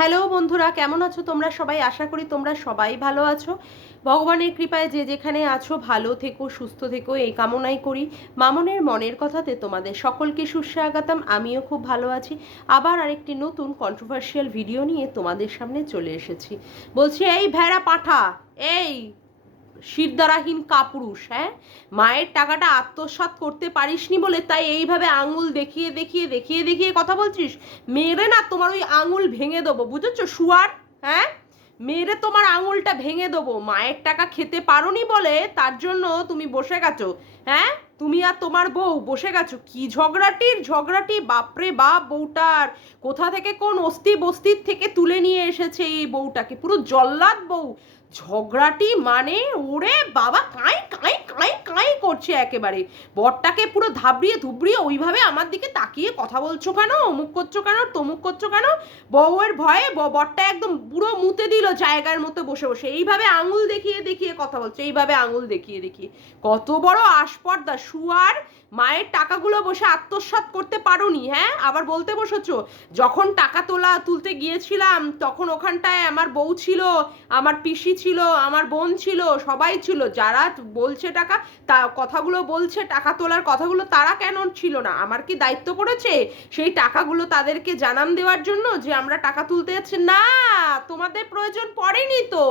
Hello বন্ধুরা, কেমন আছো তোমরা সবাই? আশা করি তোমরা সবাই ভালো আছো। ভগবানের কৃপায় যে যেখানে আছো ভালো থেকো, সুস্থ থেকো, এই কামনাই করি। মামনের মনের কথাতে তোমাদের সকলকে সুস্বাগতম। আমিও খুব ভালো আছি। আবার আরেকটি নতুন কন্ট্রোভার্সিয়াল ভিডিও নিয়ে তোমাদের সামনে চলে এসেছি। বলছি, এই ভেড়া পাঠা, এই শিরদারাহীন কাপুরুষ, হ্যাঁ, মায়ের টাকাটা আত্মসাৎ করতে পারিসনি বলে তাই এইভাবে আঙুল দেখিয়ে দেখিয়ে দেখিয়ে দেখিয়ে কথা বলছিস। মেরে না তোমার ওই আঙুল ভেঙে দেবো, বুঝেছো শুয়ার? হ্যাঁ, মেরে তোমার আঙুলটা ভেঙে দেবো। মায়ের টাকা খেতে পারোনি বলে তার জন্য তুমি বসে গেছো। হ্যাঁ, তুমি আর তোমার বউ বসে গেছো কি ঝগড়াটি, বাপরে বাপ। বউটার কোথা থেকে কোন অস্থি বস্তির থেকে তুলে নিয়ে এসেছে এই বউটাকে, পুরো জল্লাদ বউ। ঝগড়াটি মানে ওরে বাবা, কাঁই কাঁই কাঁই কাঁই করছে একেবারে। বরটাকে পুরো ধাবড়িয়ে ধুবড়িয়ে ওইভাবে আমার দিকে তাকিয়ে কথা বলছো কেন, অমুক করছো কেন, তমুক করছো কেন? বউয়ের ভয়ে বরটা একদম পুরো মুতে দিল জায়গার মতো বসে বসে। এইভাবে আঙুল দেখিয়ে দেখিয়ে কথা বলছে, এইভাবে আঙুল দেখিয়ে দেখিয়ে। কত বড় আস্পর্ধা শুয়ার! মায়ের টাকাগুলো বসে আত্মসাৎ করতে পারোনি, হ্যাঁ, আবার বলতে বসেছো যখন টাকা তুলতে গিয়েছিলাম তখন ওখানটায় আমার বউ ছিল, আমার পিসি ছিল, আমার বোন ছিল, সবাই ছিল। যারা বলছে টাকা কথাগুলো বলছে, টাকা তোলার কথাগুলো, তারা কেন ছিল না? আমার কি দায়িত্ব পড়েছে সেই টাকাগুলো তাদেরকে জানান দেওয়ার জন্য যে আমরা টাকা তুলতে যাচ্ছি? না, তোমাদের প্রয়োজন পড়েনি তো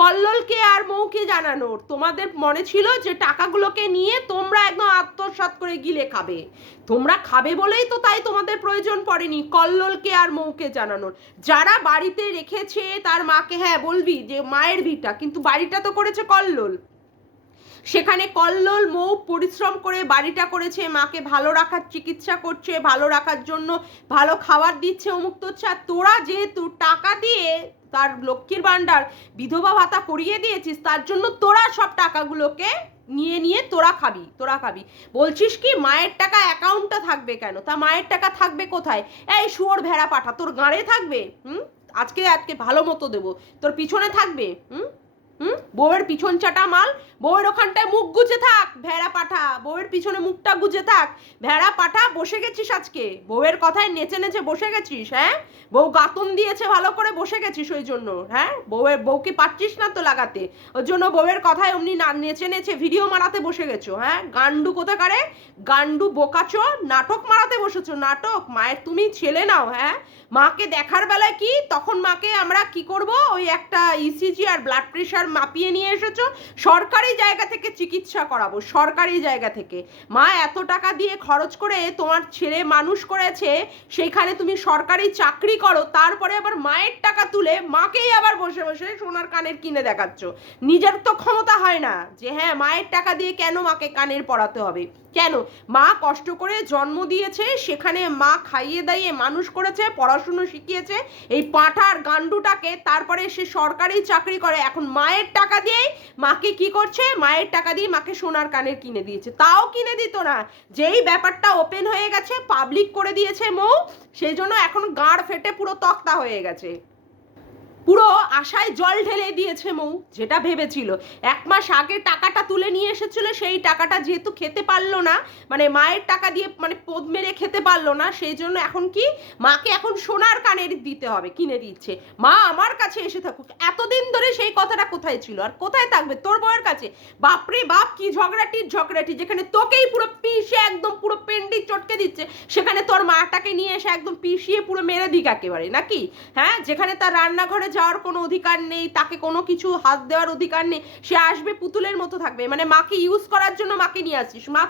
কল্লোলকে আর মৌকে জানানোর। তোমাদের মনে ছিল যে টাকাগুলোকে নিয়ে তোমরা একদম আত্মসাৎ করে গিলে খাবে। তোমরা খাবে বলেই তো তাই তোমাদের প্রয়োজন পড়েনি কল্লোলকে আর মৌকে জানানোর। যারা বাড়িতে রেখেছে তার মাকে, হ্যাঁ বলবি যে মায়ের ভিটা, কিন্তু বাড়িটা তো করেছে কল্লোল। সেখানে কল্লোল মৌ পরিশ্রম করে বাড়িটা করেছে, মাকে ভালো রাখার চিকিৎসা করছে, ভালো রাখার জন্য ভালো খাবার দিচ্ছে, অমুক করছে। আর তোরা যেহেতু টাকা দিয়ে তার লক্ষ্মীর ভাণ্ডার বিধবা ভাতা করিয়ে দিয়েছিস, তার জন্য তোরা সব টাকাগুলোকে নিয়ে নিয়ে তোরা খাবি। বলছিস কি মায়ের টাকা অ্যাকাউন্টটা থাকবে কেন? তা মায়ের টাকা থাকবে কোথায়? এই শুয়োর ভেড়া পাঠা, তোর গাঁড়ে থাকবে? আজকে ভালো মতো দেবো, তোর পিছনে থাকবে? বউয়ের পিছন চাটা মাল। বউয়ের ওখানটায় মুখ গুজে থাক ভেড়া পাঠা, বউয়ের পিছনে মুখটা গুজে থাক ভেড়া পাঠা। বসে গেছিস আজকে বউয়ের কথায় নেচে নেচে বসে গেছিস, হ্যাঁ? বউ গাতন দিয়েছে ভালো করে, বসে গেছিস ওই জন্য, হ্যাঁ? বউকে পারছিস না তো লাগাতে, ওর জন্য বউয়ের কথায় অমনি নেচে নেচে ভিডিও মারাতে বসে গেছো, হ্যাঁ? গান্ডু কোথাকারে, গান্ডু বোকাচো, নাটক মারাতে বসেছো, নাটক। মায়ের তুমি ছেলে নাও, হ্যাঁ? মাকে দেখার বেলায় কি তখন মাকে আমরা কি করব, ওই একটা ইসিজি আর ব্লাড প্রেশার মাপিয়ে নিয়ে এসেছো, সরকারি জায়গা থেকে চিকিৎসা করাবো, সরকারি জায়গা থেকে। মা এত টাকা দিয়ে খরচ করে তোমার ছেলে মানুষ করেছে, সেইখানে তুমি সরকারি চাকরি করো, তারপরে আবার মায়ের টাকা তুলে মাকেই আবার বসে বসে সোনার কানের কিনে দেখাচ্ছ। নিজের তো ক্ষমতা হয় না যে হ্যাঁ মায়ের টাকা দিয়ে কেন মাকে কানের পরাতে হবে? কেন? মা কষ্ট করে জন্ম দিয়েছে, সেখানে মা খাইয়ে দাইয়ে মানুষ করেছে, পড়াশুনো শিখিয়েছে এই পাঁঠার গান্ডুটাকে, তারপরে সে সরকারি চাকরি করে। এখন মায়ের টাকা দিয়েই মাকে কি করছে? মায়ের টাকা দিয়ে মাকে সোনার কানের কিনে দিয়েছে। তাও কিনে দিত না, যেই ব্যাপারটা ওপেন হয়ে গেছে, পাবলিক করে দিয়েছে মৌ, সেই জন্য এখন গাঁড় ফেটে পুরো তক্তা হয়ে গেছে। পুরো আশায় জল ঢেলে দিয়েছে মৌ। যেটা ভেবেছিল 1 মাস আগে টাকাটা তুলে নিয়ে এসেছিল, সেই টাকাটা যেহেতু খেতে পারলো না, মানে মায়ের টাকা দিয়ে মানে পদ মেরে খেতে পারলো না, সেই জন্য এখন কি মাকে এখন সোনার কানের দিতে হবে, কিনে দিচ্ছে। মা আমার কাছে এসে থাকুক। এতদিন ধরে সেই কথাটা কোথায় ছিল আর কোথায় থাকবে? তোর বউয়ের কাছে। বাপরে বাপ, কি ঝগড়াটি, যেখানে তোকেই পুরো পিষে একদম পুরো পেন্ডি চটকে দিচ্ছে, সেখানে তোর মাটাকে নিয়ে এসে একদম পিষিয়ে পুরো মেরে দিক একেবারে, নাকি? হ্যাঁ, যেখানে তার রান্নাঘরে যাওয়ার কোনো অধিকার নেই, তাকে কোনো কিছু হাত দেওয়ার অধিকার নেই, সে আসবে পুতুলের মতো থাকবে। মানে মাকে ইউজ করার জন্য মাকে নিয়ে আসছিস। মা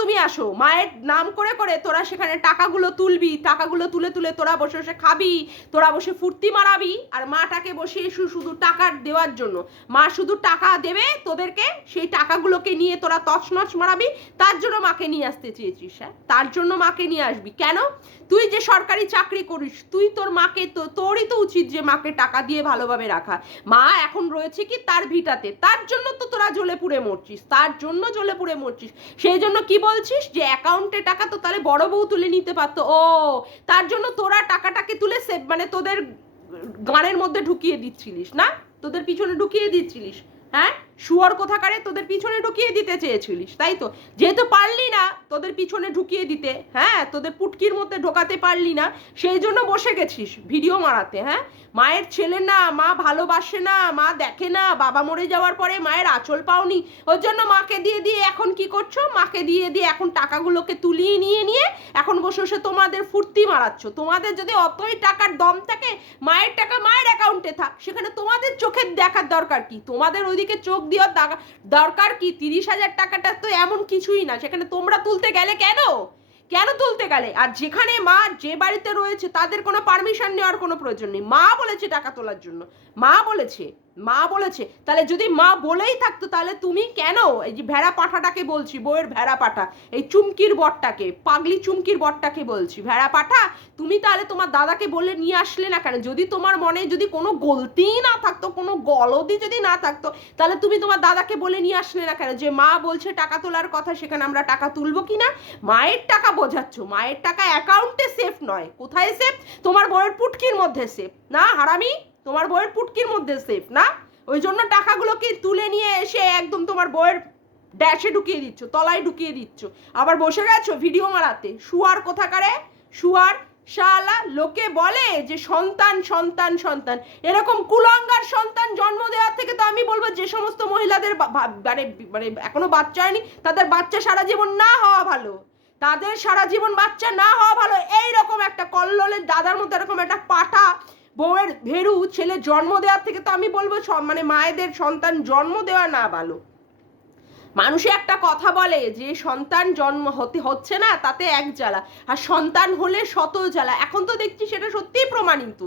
তুমি আসো, মায়ের নাম করে করে তোরা সেখানে টাকাগুলো তুলবি, টাকাগুলো তুলে তুলে তোরা বসে বসে খাবি, তোরা বসে ফুর্তি মারাবি, আর মাটাকে বসিয়ে শুধু টাকা দেওয়ার জন্য। মা শুধু টাকা দেবে তোদেরকে, সেই টাকাগুলোকে নিয়ে তোরা তছনছ মারাবি, তার জন্য মাকে নিয়ে আসতে চেয়েছিস। হ্যাঁ, তার জন্য মাকে নিয়ে আসবি কেন? তুই যে সরকারি চাকরি করিস, তুই তোর মাকে তো, তোরই তো উচিত যে মাকে টাকা দিয়ে ভালোভাবে রাখা। মা এখন রয়েছে কি তার ভিটাতে, তার জন্য তো তোরা জ্বলে পুড়ে মরছিস, তার জন্য জ্বলে পুড়ে মরছিস। সেই জন্য কি বলছিস যে অ্যাকাউন্টে টাকা তো তাহলে বড় বউ তুলে নিতে পারতো। ও, তার জন্য তোরা টাকাটাকে তুলে সেভ মানে তোদের গানের মধ্যে ঢুকিয়ে দিচ্ছিলিস না, তোদের পিছনে ঢুকিয়ে দিচ্ছিলিস, হ্যাঁ? শুয়োর কোথাকারে, তোদের পিছনে ঢুকিয়ে দিতে চেয়েছিলিস, তাই তো? যেহেতু পারলি না তোদের পিছনে ঢুকিয়ে দিতে, হ্যাঁ, তোদের পুটকির মধ্যে ঢোকাতে পারলি না, সেই জন্য বসে গেছিস ভিডিও মারাতে। হ্যাঁ, মায়ের ছেলে না, মা ভালোবাসে না, মা দেখে না, বাবা মরে যাওয়ার পরে মায়ের আঁচল পাওনি, ওর জন্য মাকে দিয়ে দিয়ে এখন কি করছো? মাকে দিয়ে দিয়ে এখন টাকাগুলোকে তুলিয়ে নিয়ে নিয়ে এখন বসে বসে তোমাদের ফুর্তি মারাচ্ছ। তোমাদের যদি অতই টাকার দম থাকে, মায়ের টাকা মায়ের অ্যাকাউন্টে থাক, সেখানে তোমাদের চোখের দেখার দরকার কি? তোমাদের ওইদিকে চোখ দেওয়ার দরকার কি? 30,000 টাকাটা তো এমন কিছুই না, সেখানে তোমরা তুলতে গেলে কেন? কেন তুলতে গেলে? আর যেখানে মা যে বাড়িতে রয়েছে তাদের কোনো পারমিশন নেওয়ার কোনো প্রয়োজন নেই, মা বলেছে টাকা তোলার জন্য, মা বলেছে, মা বলেছে। তাহলে যদি মা বলেই থাকতো, তাহলে তুমি কেন এই যে ভেড়া পাঠাটাকে বলছি, বউয়ের ভেড়া পাঠা, এই চুমকির বরটাকে, পাগলি চুমকির বরটাকে বলছি ভেড়া পাঠা, তুমি তাহলে তোমার দাদাকে বলে নিয়ে আসলে না কেন? যদি তোমার মনে যদি কোনো গলতিই না থাকতো, কোনো গলদি যদি না থাকতো, তাহলে তুমি তোমার দাদাকে বলে নিয়ে আসলে না কেন যে মা বলছে টাকা তোলার কথা, সেখানে আমরা টাকা তুলবো কি না? মায়ের টাকা বোঝাচ্ছ, মায়ের টাকা অ্যাকাউন্টে সেফ নয়, কোথায় সেফ? তোমার বউয়ের পুটকির মধ্যে সেফ না হারামি? তোমার বউয়ের পুটকির মধ্যে সেফ না? ওই জন্য টাকাগুলোকে তুলে নিয়ে এসে একদম তোমার বউয়ের ড্যাশে ঢুকিয়ে দিচ্ছ, তলায় ঢুকিয়ে দিচ্ছ, আবার বসে গেছো ভিডিও মারাতে। শুয়ার কোথাকারে, শুয়ার শালা। লোকে বলে যে সন্তান সন্তান সন্তান, এরকম কুলাঙ্গার সন্তান জন্ম দেওয়ার থেকে তো আমি বলবো যে সমস্ত মহিলাদের মানে মানে এখনো বাচ্চা হয়নি, তাদের বাচ্চা সারা জীবন না হওয়া ভালো, তাদের সারা জীবন বাচ্চা না হওয়া ভালো। এইরকম একটা কল্লোলের দাদার মধ্যে এরকম একটা পাঠা বউয়ের ভেরু ছেলে জন্ম দেওয়ার থেকে তো আমি বলবো মানে মায়েদের সন্তান জন্ম দেওয়া না ভালো। মানুষে একটা কথা বলে যে সন্তান জন্ম হচ্ছে না তাতে এক জ্বালা, আর সন্তান হলে শত জ্বালা। এখন তো দেখছি সেটা সত্যিই প্রমাণিত,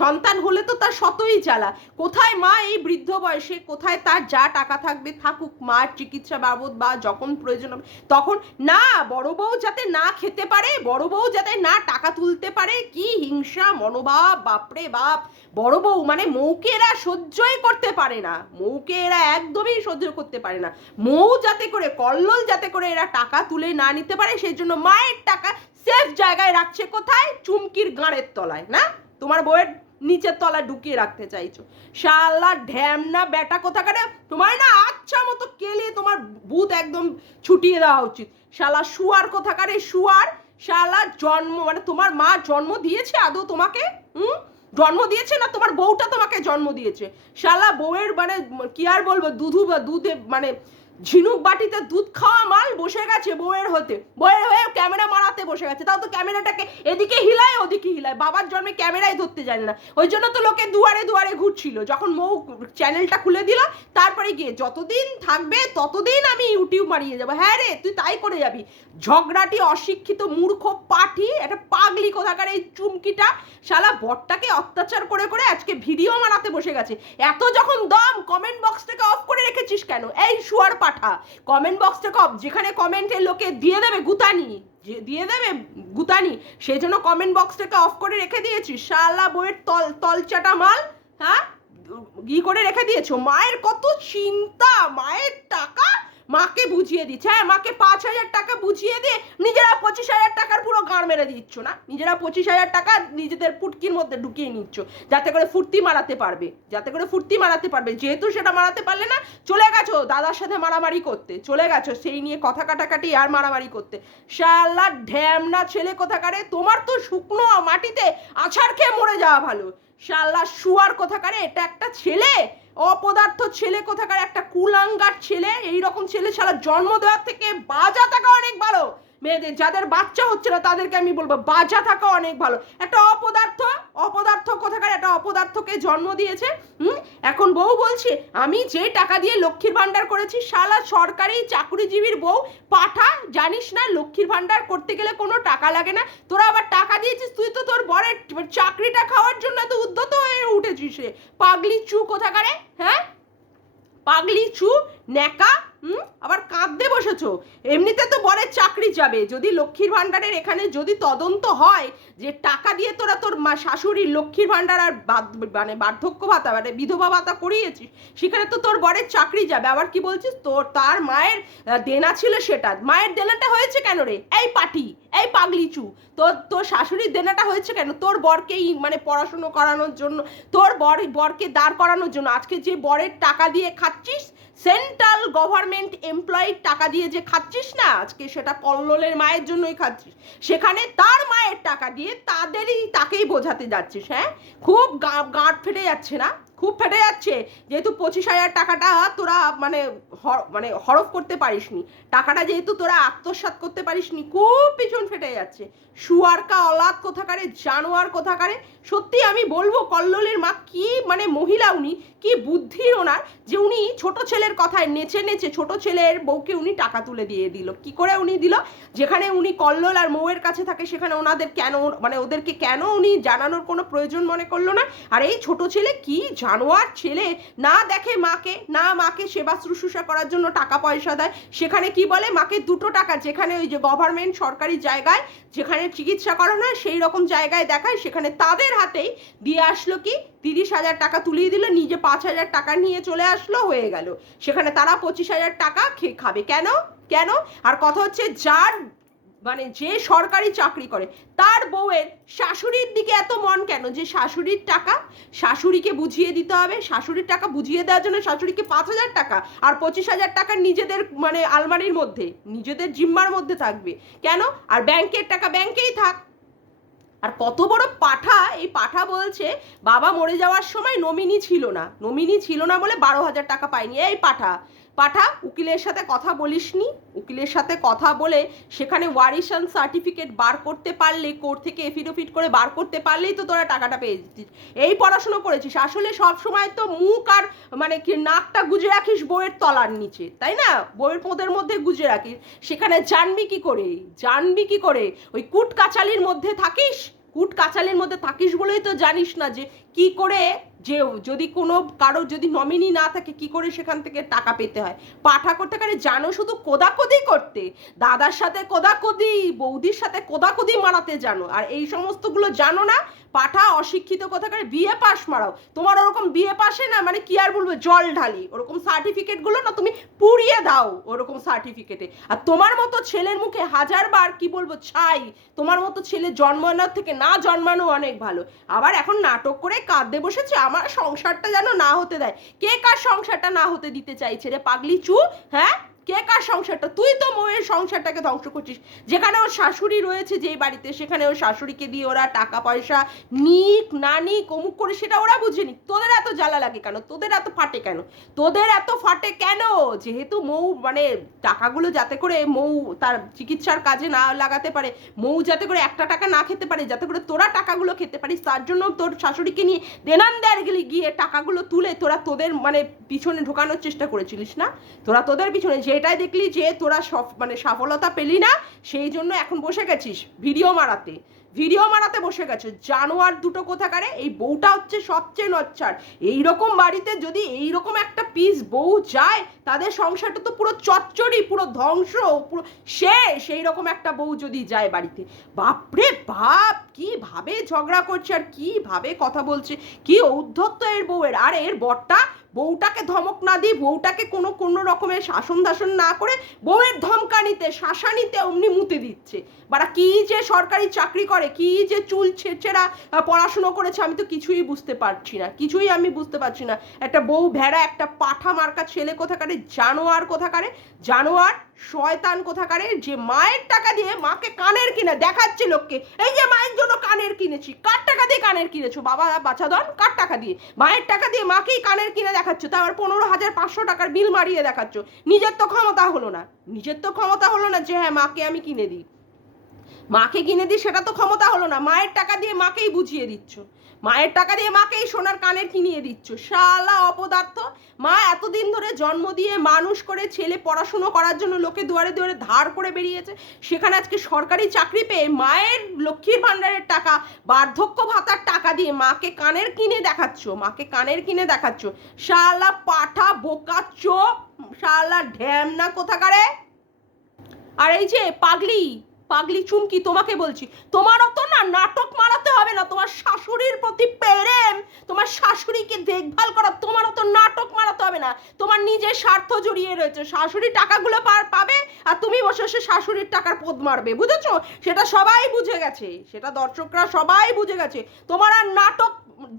সন্তান হলে তো তার শতই জ্বালা। কোথায় মা এই বৃদ্ধ বয়সে, কোথায় তার যা টাকা থাকবে থাকুক, মার চিকিৎসা বাবদ বা যখন প্রয়োজন হবে তখন, না বড় বউ যাতে না খেতে পারে, বড় বউ যাতে না টাকা তুলতে পারে, কি হিংসা মনোভাব, বাপরে বাপ। বড় বউ মানে মৌকে এরা সহ্যই করতে পারে না, মৌকে এরা একদমই সহ্য করতে পারে না। মৌ যাতে করে, কল্লোল যাতে করে এরা টাকা তুলে না নিতে পারে, সেই জন্য মায়ের টাকা সেফ জায়গায় রাখছে। কোথায়? চুমকির গাঁড়ের তলায় না, তোমার বউয়ের নিচের তলায় ঢুকিয়ে রাখতে চাইছো। শালা ঢ্যামনা বেটা কোথাকারে, তোমার না আচ্ছা মতো কেলিয়ে তোমার ভূত একদম ছুটিয়ে দেওয়া উচিত। শালা শুয়ার কোথাকারে, শুয়ার শালা। জন্ম মানে তোমার মা জন্ম দিয়েছে আদৌ তোমাকে? জন্ম দিয়েছে না তোমার বউটা তোমাকে জন্ম দিয়েছে? শালা বউয়ের মানে কি আর বলবো, দুধে মানে ঝিনুক বাটিতে দুধ খাওয়া মাল বসে গেছে বউয়ের হতে, বউয়ের হয়ে ক্যামেরা মারাতে বসে গেছে। তাও তো ক্যামেরাটাকে এদিকে হিলায় ওদিকে হিলায়, বাবার জন্মে ক্যামেরাই ধরতে জানে না। ওই জন্য তো লোকে দুয়ারে দুয়ারে ঘুরছিল। যখন মৌ চ্যানেলটা খুলে দিল, তারপরে গিয়ে যতদিন থাকবে ততদিন আমি ইউটিউব মারিয়ে যাবো। হ্যাঁ রে, তুই তাই করে যাবি। ঝগড়াটি, অশিক্ষিত মূর্খ পাঠি, একটা পাগলি কোথাকার এই চুমকিটা শালা বরটাকে অত্যাচার করে করে আজকে ভিডিও মারাতে বসে গেছে। এত যখন দম, কমেন্ট বক্সটাকে অফ করে রেখেছিস কেন? এই শুয়ার পাঠা, কমেন্ট বক্সটাকে অফ, যেখানে কমেন্টে লোকে দিয়ে দেবে গুতানি, দিয়ে দেবে গুতানি, সেই জন্য কমেন্ট বক্সটাকে অফ করে রেখে দিয়েছিস। শালা বইয়ের তলচাটা মাল, হ্যাঁ, ই করে রেখে দিয়েছো। মায়ের কত চিন্তা, মায়ের টাকা মাকে বুঝিয়ে দিচ্ছে। হ্যাঁ, মাকে 5,000 টাকা বুঝিয়ে দিয়ে নিজেরা 25,000 টাকার পুরো গাঁড় মেরে দিচ্ছ না? নিজেরা 25,000 টাকা নিজেদের পুটকির মধ্যে ঢুকিয়ে নিচ্ছ, যাতে করে ফুর্তি মারাতে পারবে, যাতে করে ফুর্তি মারাতে পারবে। যেহেতু সেটা মারাতে পারলে না, চলে গেছো দাদার সাথে মারামারি করতে, চলে গেছো সেই নিয়ে কথা কাটাকাটি আর মারামারি করতে। শালা ঢ্যামনা ছেলে কোথাকারে, তোমার তো শুকনো মাটিতে আছাড় খেয়ে মরে যাওয়া ভালো। শালা শুয়ার কোথাকারে, এটা একটা ছেলে, অপদার্থ ছেলে কোথাকার, একটা কুলাঙ্গার ছেলে। এইরকম ছেলে শালা জন্ম দেওয়ার থেকে বাজা থাকা অনেক ভালো। মেয়েদের যাদের বাচ্চা হচ্ছে না তাদেরকে আমি বলবো বাজা থাকা অনেক ভালো। একটা অপদার্থ, অপদার্থ কোথাকার একটা অপদার্থকে জন্ম দিয়েছে। এখন বউ বলছে আমি যে টাকা দিয়ে লক্ষ্মীর ভান্ডার করেছি, শালা সরকারি চাকরিজীবীর বউ পাঠা, জানিস না লক্ষ্মীর ভান্ডার করতে গেলে কোনো টাকা লাগে না? তোরা আবার টাকা দিয়েছিস, তুই তো তোর বরের চাকরিটা খাওয়ার জন্য তো উদ্যত হয়ে উঠেছিস। পাগলি চু কোথাকারে, হ্যাঁ, পাগলি চু ন্যাকা। আবার কাঁদতে বসেছো। এমনিতে তো বরের চাকরি যাবে, যদি লক্ষ্মীর ভান্ডারের এখানে যদি তদন্ত হয় যে টাকা দিয়ে তোরা তোর শাশুড়ির লক্ষ্মীর ভান্ডার আর মানে বার্ধক্য ভাতা মানে বিধবা ভাতা করিয়েছিস, সেখানে তো তোর বরের চাকরি যাবে। আবার কি বলছিস তার মায়ের দেনা ছিল, সেটা মায়ের দেনাটা হয়েছে কেন রে? এই পাটি, এই পাগলি চু, তোর শাশুড়ির দেনাটা হয়েছে কেন? তোর বরকেই মানে পড়াশুনো করানোর জন্য, তোর বরকে দাঁড় করানোর জন্য। আজকে যে বরের টাকা দিয়ে খাচ্ছিস, সেন্ট্রাল গভর্নমেন্ট এমপ্লয়ির টাকা দিয়ে যে খাচ্ছিস না আজকে, সেটা কল্লোলের মায়ের জন্যই খাচ্ছিস, সেখানে তার মায়ের টাকা দিয়ে তাকেই বোঝাতে যাচ্ছিস। হ্যাঁ, খুব গাঁট ফেটে যাচ্ছে না? খুব ফেটে যাচ্ছে, যেহেতু 25,000 টাকাটা তোরা মানে হরফ করতে পারিসনি, টাকাটা যেহেতু তোরা আত্মসাৎ করতে পারিসনি, খুব পিছন ফেটে যাচ্ছে। শুয়ারকা অলাদ কোথাকারে, জানোয়ার কোথাকারে। সত্যি আমি বলবো, কল্লোলের মা কি মানে মহিলা, উনি কি বুদ্ধি ওনার, যে উনি ছোট ছেলের কথায় নেচে নেচে ছোট ছেলের বউকে উনি টাকা তুলে দিয়ে দিল। কি করে উনি দিল? যেখানে উনি কল্লোল আর মৌয়ের কাছে থাকে, সেখানে ওনাদের কেন মানে ওদেরকে কেন উনি জানানোর কোনো প্রয়োজন মনে করলো না? আর এই ছোট ছেলে কি জানোয়ার ছেলে, না দেখে মাকে, না মাকে সেবা শুশ্রূষা করার জন্য টাকা পয়সা দেয়, সেখানে কি বলে মাকে 2 টাকা, যেখানে ওই যে গভর্নমেন্ট সরকারি জায়গায় যেখানে চিকিৎসা করানো হয় সেই রকম জায়গায় দেখায়, সেখানে তাদের হাতেই দিয়ে আসলো কি 30,000 টাকা তুলিয়ে দিল, নিজে 5,000 টাকা নিয়ে চলে আসলো, হয়ে গেল। সেখানে তারা 25,000 টাকা খেয়ে খাবে কেন? কেন? আর কথা হচ্ছে, যার মানে যে সরকারি চাকরি করে তার বউয়ের শাশুড়ির দিকে এত মন কেন, যে শাশুড়ির টাকা শাশুড়িকে বুঝিয়ে দিতে হবে, শাশুড়ির টাকা বুঝিয়ে দেওয়ার জন্য শাশুড়িকে 5,000 টাকা আর 25,000 টাকা নিজেদের মানে আলমারির মধ্যে, নিজেদের জিম্মার মধ্যে থাকবে কেন? আর ব্যাংকের টাকা ব্যাংকেই থাক। আর কত বড় পাঠা, এই পাঠা বলছে বাবা মরে যাওয়ার সময় নমিনি ছিল না বলে 12,000 টাকা পায়নি। এই পাঠা, উকিলের সাথে কথা বলিসনি? উকিলের সাথে কথা বলে সেখানে ওয়ারিশান সার্টিফিকেট বার করতে পারলে, কোর্ট থেকে এফিডেভিট করে বার করতে পারলেই তো তোরা টাকাটা পেয়ে যেতিস। এই পড়াশুনো করেছিস, আসলে সব সময় তো মুখ আর মানে কি নাকটা গুজে রাখিস বইয়ের তলার নিচে, তাই না? বইয়ের পোদের মধ্যে গুজে রাখিস, সেখানে জানবি কি করে? ওই কুট কাচালির মধ্যে থাকিস বলেই তো জানিস না যে কি করে, যে যদি কোনো কারো যদি নমিনি না থাকে কি করে সেখান থেকে টাকা পেতে হয়। পাঠা করতে পারে জানো শুধু কোদাকুদি করতে, দাদার সাথে কোদাকুদি, বৌদির সাথে কোদাকুদি মারাতে জানো, আর এই সমস্তগুলো জানো না। পাঠা অশিক্ষিত কোথাকার, বিএ পাস মারাও। তোমার ওরকম বিএ পাসে না মানে কি আর বলবো, জল ঢালি ওরকম সার্টিফিকেটগুলো না তুমি পুড়িয়ে দাও ওরকম সার্টিফিকেটে। আর তোমার মতো ছেলের মুখে 1000 বার কি বলবো ছাই, তোমার মতো ছেলে জন্মানোর থেকে না জন্মানো অনেক ভালো। আবার এখন নাটক করে কাঁদতে বসেছে আমার সংসারটা যেন না হতে দেয়। কে কার সংসারটা না হতে দিতে চাইছে রে পাগলি চু? হ্যাঁ, কে কার সংসারটা? তুই তো ময়ের সংসারটাকে ধ্বংস করছিস। যেখানে ওর শাশুড়ি রয়েছে যেই বাড়িতে, সেখানে ওর শাশুড়িকে দিয়ে ওরা টাকা পয়সা নিক না নিক অমুক করে সেটা ওরা বুঝে নিক। তোদের এত জ্বালা লাগে কেন? তোদের এত ফাটে কেন? যেহেতু মৌ মানে টাকাগুলো যাতে করে মৌ তার চিকিৎসার কাজে না লাগাতে পারে, মৌ যাতে করে একটা টাকা না খেতে পারে, যাতে করে তোরা টাকাগুলো খেতে পারিস, তার জন্য তোর শাশুড়িকে নিয়ে দেনান্দার গিয়ে টাকাগুলো তুলে তোদের মানে পিছনে ঢোকানোর চেষ্টা করেছিলিস না? তোদের পিছনে যেটাই দেখলি যে তোরা মানে সফলতা পেলি না, সেই জন্য এখন বসে গেছিস ভিডিও মারাতে বসে গেছো। জানোয়ার দুটো কোথাকারে। এই বউটা হচ্ছে সবচেয়ে নচ্ছার। এইরকম বাড়িতে যদি এইরকম একটা পিস বউ যায়, তাদের সংসারটা তো পুরো চচ্চড়ি, পুরো ধ্বংস, পুরো শেষ। এইরকম একটা বউ যদি যায় বাড়িতে, বাপরে বাপ, কিভাবে ঝগড়া করছে আর কিভাবে কথা বলছে, কি ঔদ্ধত্য এর বউয়ের। আর এর বরটা বউটাকে ধমক না দিয়ে, বউটাকে কোনো রকমের শাসন দাসন না করে, বউয়ের ধমকানিতে শাসানিতে অমনি মুতে দিচ্ছে। বারা কি যে সরকারি চাকরি করে, কি যে চুল ছেঁচেরা পড়াশুনো করেছে, আমি তো কিছুই বুঝতে পারছি না। একটা বউ ভেড়া, একটা পাঠা মার্কা ছেলে কোথাকারে, জানোয়ার শয়তান কোথাকারে, যে মায়ের টাকা দিয়ে মাকে কানের কিনে দেখাচ্ছে লোককে, এই যে মায়ের জন্য কানের কিনেছি। কার টাকা দিয়ে কানের কিনেছো বাবা বাছাধন? কার টাকা দিয়ে? মায়ের টাকা দিয়ে মাকেই কানের কিনে দেখাচ্ছ, তারপর 15,500 টাকার বিল মারিয়ে দেখাচ্ছ। নিজের তো ক্ষমতা হলো না যে হ্যাঁ মাকে আমি কিনে দিই, সেটা তো ক্ষমতা হলো না। মায়ের টাকা দিয়ে মাকেই বুঝিয়ে দিচ্ছ, মায়ের টাকা দিয়ে মাকেই সোনার কানের কিনিয়ে দিচ্ছ। শালা অপদার্থ। মা এতদিন ধরে জন্ম দিয়ে মানুষ করে ছেলে পড়াশুনো করার জন্য লোকে দুয়ারে দুয়ারে ধার করে বেরিয়েছে, সেখানে আজকে সরকারি চাকরি পেয়ে মায়ের লক্ষ্মীর ভাণ্ডারের টাকা, বার্ধক্য ভাতার টাকা দিয়ে মাকে কানের কিনে দেখাচ্ছ। শালা পাঠা বোকাচ্ছ, শালা ঢ্যামনা কোথাকারে। আর এই যে পাগলি চুমকি, তোমাকে বলছি, তোমারও তো না নাটক মারাতে হবে না। তোমার শাশুড়ির প্রতি প্রেম, তোমার শাশুড়িকে দেখভাল করা, তোমারও তো নাটক মারাতে হবে না। তোমার নিজের স্বার্থ জড়িয়ে রয়েছে। শাশুড়ির টাকাগুলো পাবে আর তুমি বসে শাশুড়ির টাকার পোদ মারবে, বুঝেছো? সেটা সবাই বুঝে গেছে, সেটা দর্শকরা সবাই বুঝে গেছে। তোমার আর নাটক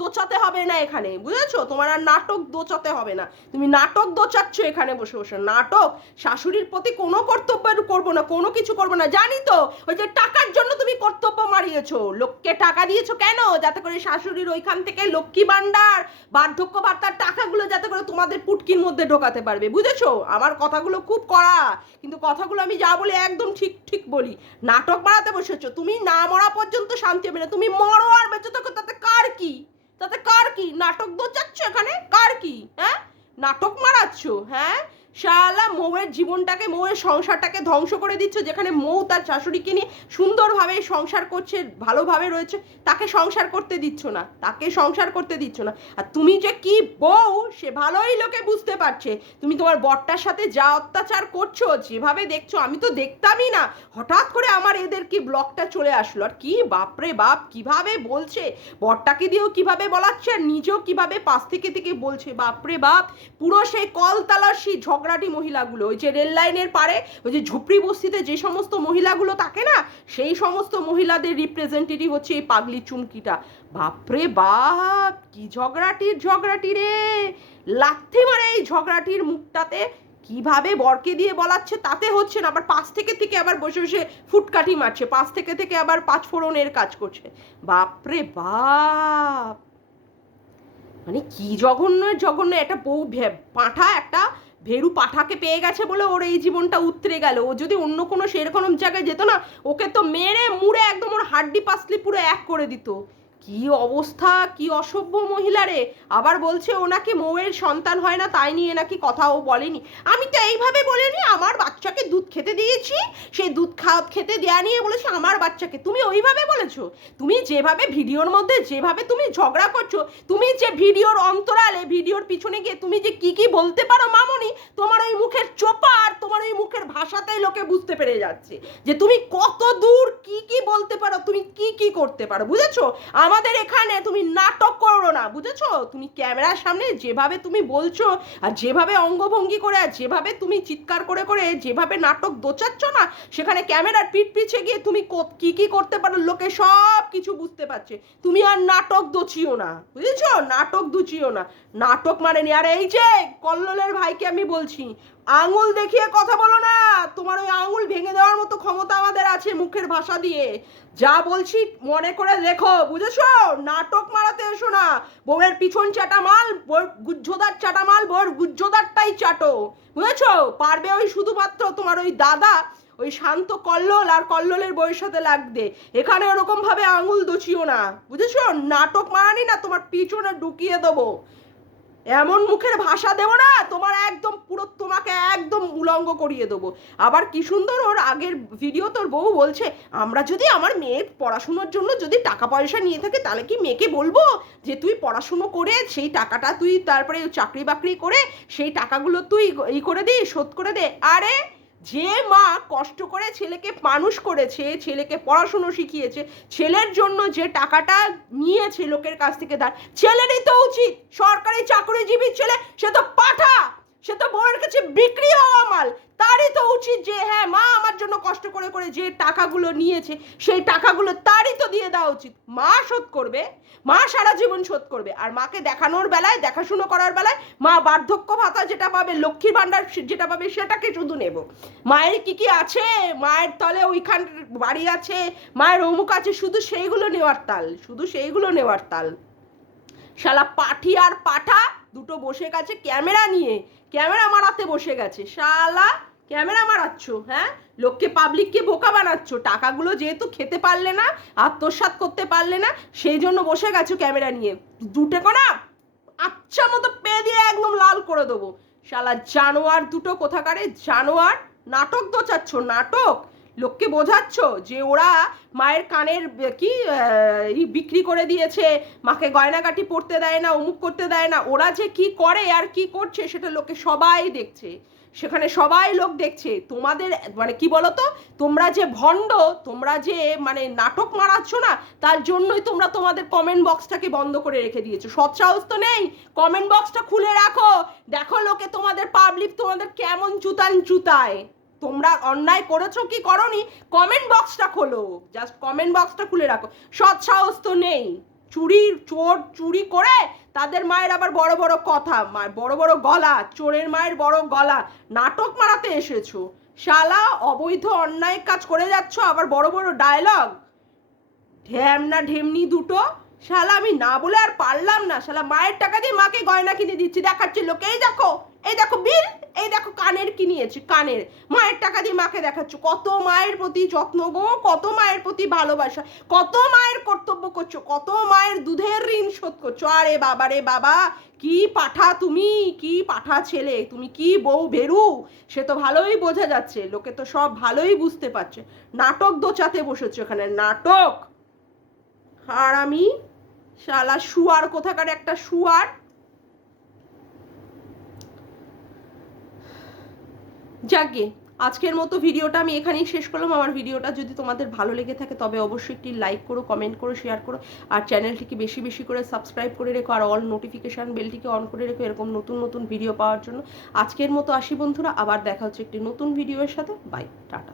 দোচাতে হবে না এখানে, বুঝেছো? তোমার আর নাটক দোচাতে হবে না, তুমি নাটক দোচাচ্ছ এখানে বসে বসে। নাটক, শাশুড়ির প্রতি কোনো কর্তব্য করবো না, কোনো কিছু করবো না, জানি তো। ওই যে টাকার জন্য তুমি কর্তব্য মারিয়েছো, লোককে টাকা দিয়েছো কেন? যাতে করে শাশুড়ির ওইখান থেকে লক্ষ্মী ভাণ্ডার, বার্ধক্য ভাতার টাকাগুলো যাতে করে তোমাদের পুটকির মধ্যে ঢোকাতে পারবে, বুঝেছো? আমার কথাগুলো খুব কড়া, কিন্তু কথাগুলো আমি যা বলি একদম ঠিক ঠিক বলি। নাটক মারাতে বসেছো তুমি, না মরা পর্যন্ত শান্তি হবে না। তুমি মরো আর বেঁচে থাকো, তাতে কার কি? তাতে কার কি? নাটক দোচাচ্ছ এখানে, কার কি? হ্যাঁ, নাটক মারাচ্ছ। হ্যাঁ, শালা মৌয়ের জীবনটাকে, মৌয়ের সংসারটাকে ধ্বংস করে দিচ্ছ। যেখানে মৌ তার শাশুড়িকে নিয়ে সুন্দরভাবে সংসার করছে, ভালোভাবে রয়েছে, তাকে সংসার করতে দিচ্ছ না, তাকে সংসার করতে দিচ্ছ না। আর তুমি যে কি বউ সে ভালোই লোকে বুঝতে পারছে। তুমি তোমার বরটার সাথে যা অত্যাচার করছো, যেভাবে দেখছো, আমি তো দেখতামই না, হঠাৎ করে আমার এদের কি ব্লগটা চলে আসলো। আর কি বাপরে বাপ, কিভাবে বলছে, বরটাকে দিয়েও কিভাবে বলাচ্ছে, আর নিজেও কিভাবে পাশ থেকে থেকে বলছে, বাপরে বাপ। পুরো সেই কল তালাশি ঝগড়াটি মহিলাগুলো, ওই যে রেল লাইনের পারে ওই যে ঝুপড়ি বস্তিতে যে সমস্ত মহিলাগুলো থাকে না, সেই সমস্ত মহিলাদের রিপ্রেজেন্টেটিভ হচ্ছে এই পাগলি চুমকিটা। বাপরে বাপ, কি ঝগড়াটি রে, লাথি মারে এই ঝগড়াটির মুখটাতে। কিভাবে বরকে দিয়ে বলাচ্ছে তাতে হচ্ছে না, আবার পাশ থেকে থেকে আবার বসে বসে ফুটকাঠি মারছে, পাশ থেকে থেকে আবার পাঁচফোড়নের কাজ করছে। বাপরে বাপ, মানে কি জঘন্য জঘন্য একটা বউ, পাঁঠা, একটা ভেরু পাঁঠাকে পেয়ে গেছে বলে ওর এই জীবনটা উতরে গেল। ও যদি অন্য কোনো সেরকম জায়গায় যেত না, ওকে তো মেরে মুড়ে একদম ওর হাড্ডি পাসলি পুরো এক করে দিত। কি অবস্থা, কি অসভ্য মহিলা রে। আবার বলছে ও নাকি মৌয়ের সন্তান হয় না, তাই নিয়ে নাকি কথাও বলেনি। আমি তো এইভাবে বলিনি, আমার বাচ্চাকে দুধ খেতে দিয়েছি, সেই দুধ খেতে দেয়া নিয়ে বলেছি আমার বাচ্চাকে। তুমি ওইভাবে বলেছো? তুমি যেভাবে ভিডিওর মধ্যে যেভাবে তুমি ঝগড়া করছো, তুমি যে ভিডিওর অন্তরালে, ভিডিওর পিছনে গিয়ে তুমি যে কি কি বলতে পারো মামনি, তোমার ওই মুখের চোপা আর তোমার ওই মুখের ভাষাতেই লোকে বুঝতে পেরে যাচ্ছে যে তুমি কত দূর কি কি বলতে পারো, তুমি কি কি করতে পারো, বুঝেছো? আমাদের এখানে তুমি নাটক করো না, বুঝেছো? তুমি ক্যামেরার সামনে যেভাবে তুমি বলছো, আর যেভাবে অঙ্গভঙ্গি করে, আর যেভাবে তুমি চিৎকার করে করে যেভাবে নাটক দোচাচ্ছ না, সেখানে ক্যামেরার পিঠ পিছে গিয়ে তুমি কি কি করতে পারো লোকে সব কিছু বুঝতে পারছে। তুমি আর নাটক দোচিও না, বুঝেছো? নাটক দুচিও না, নাটক মানে নি। আর এই যে কল্লোলের ভাইকে আমি বলছি, আঙুল দেখিয়ে কথা বলো না, তোমার ওই আঙুল ভেঙে দেওয়ার মতো ক্ষমতা আমাদের আছে মুখের ভাষা দিয়ে। যা বলছি মনে করে লেখো, বুঝেছো? নাটক মারাতে এসো না। বউয়ের পিছন চাটা মাল, বউয়ের গুজ্জোদার চাটা মাল, বউয়ের গুজ্জোদারটাই চাটো, বুঝেছো? পারবে ওই শুধুমাত্র তোমার ওই দাদা, ওই শান্ত কল্লোল আর কল্লোলের বউয়ের সাথে লাগবে। এখানে ওরকম ভাবে আঙুল দোচিও না, বুঝেছো? নাটক মারানি না, তোমার পিছনে ঢুকিয়ে দেবো, এমন মুখের ভাষা দেবো না তোমার, একদম পুরো তোমাকে একদম উলঙ্গ করিয়ে দেবো। আবার কি সুন্দর ওর আগের ভিডিও তোর বউ বলছে, আমরা যদি আমার মেয়ের পড়াশুনোর জন্য যদি টাকা পয়সা নিয়ে থাকে, তাহলে কি মেয়েকে বলবো যে তুই পড়াশুনো করে সেই টাকাটা তুই তারপরে চাকরি বাকরি করে সেই টাকাগুলো তুই ই করে দে, শোধ করে দে। আরে যে মা কষ্ট করে ছেলেকে মানুষ করেছে, ছেলেকে পড়াশুনো শিখিয়েছে, ছেলের জন্য যে টাকাটা নিয়েছে লোকের কাছ থেকে, তার ছেলেরই তো উচিত, সরকারি চাকরিজীবী ছেলে, সে তো পাঠা, সে তো বউয়ের কাছে বিক্রি হওয়া মাল, তারই তো উচিত যে হ্যাঁ মা আমার জন্য কষ্ট করে করে যে টাকাগুলো নিয়েছে সেই টাকাগুলো তারই তো দিয়ে দেওয়া উচিত। মা শোধ করবে, মা সারা জীবন শোধ করবে। আর মাকে দেখানোর বেলায়, দেখাশুনো করার বেলায় মা বার্ধক্য ভাতা যেটা পাবে, লক্ষ্মীর ভাণ্ডার যেটা পাবে, সেটাকে শুধু নেব। মায়ের কি কি আছে, মায়ের তলে ওইখান বাড়ি আছে, মায়ের অমুক আছে, শুধু সেইগুলো নেওয়ার তাল, শুধু সেইগুলো নেওয়ার তাল। শালা পাঠি আর পাঠা দুটো বসে গেছে ক্যামেরা নিয়ে, ক্যামেরা মারাতে বসে গেছে। শালা ক্যামেরা মারাচ্ছ, হ্যাঁ, লোককে পাবলিককে বোকা বানাচ্ছ। টাকাগুলো যেহেতু খেতে পারলে না, আত্মসাৎ করতে পারলে না, সেই জন্য বসে গেছো ক্যামেরা নিয়ে। দুটো না আচ্ছা মতো পে দিয়ে একদম লাল করে দেবো। শালা জানোয়ার দুটো কোথাকারে, জানোয়ার। নাটক দোচাচ্ছ, নাটক। লোককে বোঝাচ্ছ যে ওরা মায়ের কানের কি বিক্রি করে দিয়েছে, মাকে গয়নাগাটি পরতে দেয় না, অমুক করতে দেয় না। ওরা যে কি করে আর কি করছে সেটা লোকে সবাই দেখছে, সেখানে সবাই লোক দেখছে। তোমাদের মানে কি বলতো, তোমরা যে ভণ্ড, তোমরা যে মানে নাটক মারাচ্ছ না, তার জন্যই তোমরা তোমাদের কমেন্ট বক্সটাকে বন্ধ করে রেখে দিয়েছো। সৎ সাহস তো নেই, কমেন্ট বক্সটা খুলে রাখো, দেখো লোকে তোমাদের পাবলিক তোমাদের কেমন চুতায়। তোমরা অন্যায় করেছো কি করনি, কমেন্ট বক্সটা খোলো, জাস্ট কমেন্ট বক্সটা খুলে রাখো। সৎ সাহস তো নেই, চোর চুরি করে তাদের মায়ের আবার বড় বড় কথা, বড় বড় গলা, চোরের মায়ের বড় গলা, নাটক মারাতে এসেছো। শালা অবৈধ অন্যায় কাজ করে যাচ্ছ, আবার বড় বড় ডায়লগ, ঢ্যামনা ঢেমনি দুটো। শালা আমি না বলে আর পারলাম না, শালা মায়ের টাকা দিয়ে মাকে গয়না কিনে দিচ্ছি, দেখাচ্ছি লোকে, এই দেখো বিল, এই দেখো কানের কিনিয়েছি, কানের মায়ের টাকা দিয়ে মাকে দেখাচ্ছ। কত মায়ের প্রতি যত্ন গো, কত মায়ের প্রতি ভালোবাসা, কত মায়ের কর্তব্য করছো, কত মায়ের দুধের ঋণ শোধ করছো। আরে বাবা রে বাবা, কি পাঠা তুমি, কি পাঠা ছেলে তুমি, কি বউ ভেরু, সে তো ভালোই বোঝা যাচ্ছে, লোকে তো সব ভালোই বুঝতে পারছে। নাটক দোচাতে বসেছো এখানে, নাটক। আর আমি শালা শুয়ার কোথাকার একটা শুয়ার। যাকে আজকের মতো ভিডিওটা আমি এখানেই শেষ করলাম। আমার ভিডিওটা যদি তোমাদের ভালো লেগে থাকে তবে অবশ্যই একটি লাইক করো, কমেন্ট করো, শেয়ার করো, আর চ্যানেলটিকে বেশি বেশি করে সাবস্ক্রাইব করে রেখো, আর অল নোটিফিকেশান বেলটিকে অন করে রেখো এরকম নতুন নতুন ভিডিও পাওয়ার জন্য। আজকের মতো আসি বন্ধুরা, আবার দেখা হচ্ছে একটি নতুন ভিডিওর সাথে। Bye, tata.